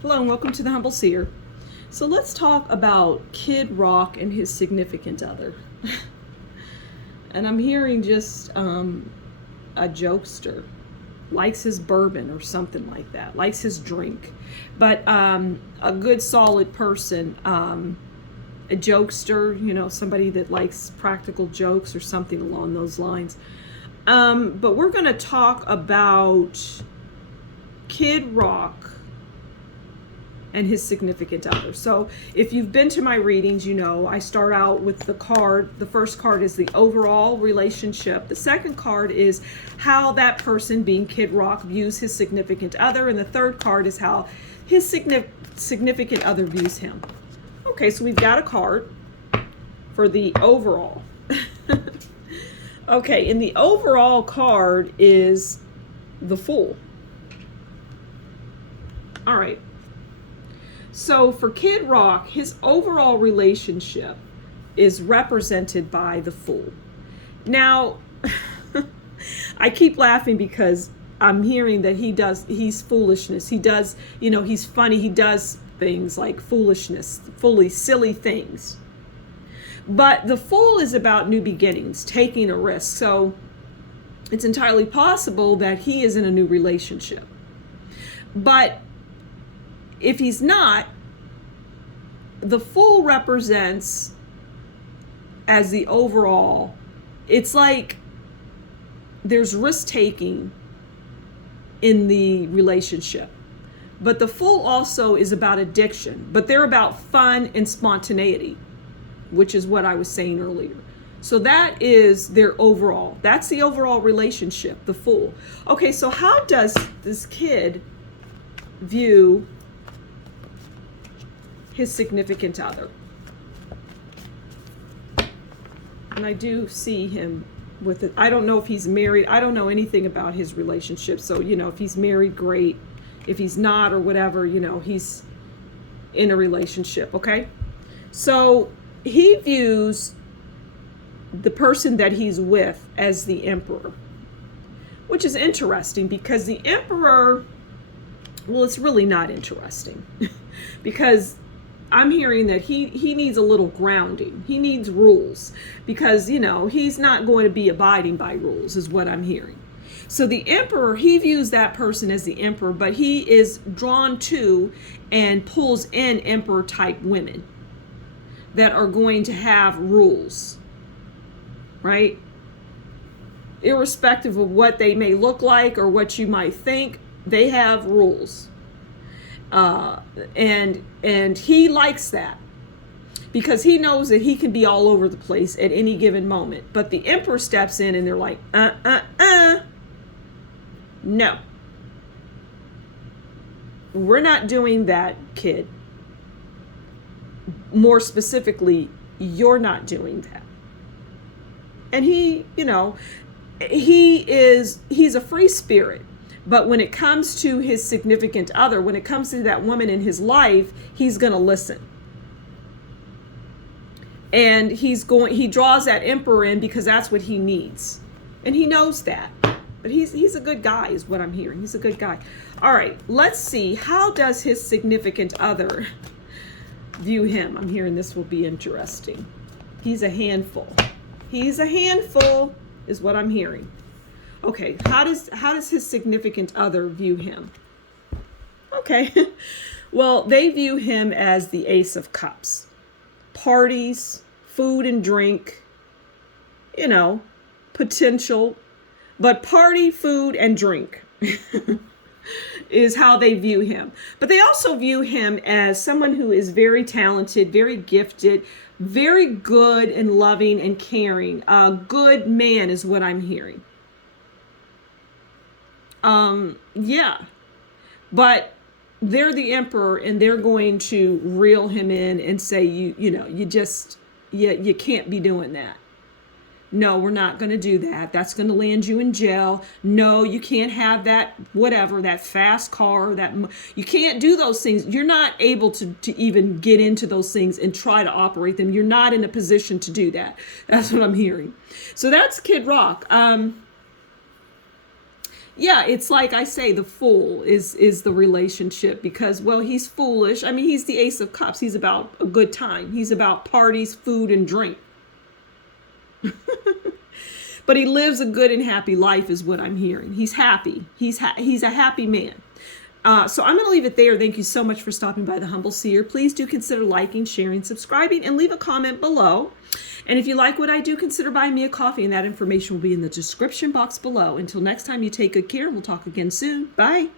Hello and welcome to the Humble Seer. So let's talk about Kid Rock and his significant other. And I'm hearing just a jokester, likes his bourbon or something like that, likes his drink. But a good solid person, a jokester, somebody that likes practical jokes or something along those lines. But we're going to talk about Kid Rock and his significant other. So if you've been to my readings, I start out with the card. The first card is the overall relationship. The second card is how that person, being Kid Rock, views his significant other. And the third card is how his significant other views him. Okay, so we've got a card for the overall. Okay, and the overall card is the Fool. All right. So for Kid Rock, his overall relationship is represented by the Fool. Now, I keep laughing because I'm hearing that he's foolishness. He does, he's funny. He does things like foolishness, silly things. But the Fool is about new beginnings, taking a risk. So it's entirely possible that he is in a new relationship. But if he's not, the Fool represents as the overall, it's like there's risk-taking in the relationship. But the Fool also is about addiction, but they're about fun and spontaneity, which is what I was saying earlier. So that is their overall. That's the overall relationship, the Fool. Okay, so how does this kid view his significant other? And I do see him with it. I don't know if he's married. I don't know anything about his relationship. So, if he's married, great. If he's not or whatever, he's in a relationship, okay? So he views the person that he's with as the Emperor, which is interesting because the Emperor, well, it's really not interesting because I'm hearing that he needs a little grounding. He needs rules because, he's not going to be abiding by rules is what I'm hearing. So the Emperor, he views that person as the Emperor, but he is drawn to and pulls in Emperor type women that are going to have rules, right? Irrespective of what they may look like or what you might think, they have rules. And he likes that because he knows that he can be all over the place at any given moment. But the Emperor steps in and they're like, no, we're not doing that, kid. More specifically, you're not doing that. And he's a free spirit. But when it comes to his significant other, when it comes to that woman in his life, he's going to listen. And he draws that Emperor in because that's what he needs. And he knows that. But he's a good guy is what I'm hearing. He's a good guy. All right, let's see. How does his significant other view him? I'm hearing this will be interesting. He's a handful. He's a handful is what I'm hearing. Okay, how does his significant other view him? Okay, well, they view him as the Ace of Cups. Parties, food and drink, potential. But party, food, and drink is how they view him. But they also view him as someone who is very talented, very gifted, very good and loving and caring. A good man is what I'm hearing. Yeah, but they're the Emperor and they're going to reel him in and say, you can't be doing that. No, we're not going to do that. That's going to land you in jail. No, you can't have that, whatever, that fast car, you can't do those things. You're not able to even get into those things and try to operate them. You're not in a position to do that. That's what I'm hearing. So that's Kid Rock. Yeah, it's like I say, the fool is the relationship because, well, he's foolish. I mean, he's the Ace of Cups. He's about a good time. He's about parties, food, and drink. But he lives a good and happy life is what I'm hearing. He's happy. He's a happy man. So I'm going to leave it there. Thank you so much for stopping by the Humble Seer. Please do consider liking, sharing, subscribing, and leave a comment below. And if you like what I do, consider buying me a coffee, and that information will be in the description box below. Until next time, you take good care, and we'll talk again soon. Bye.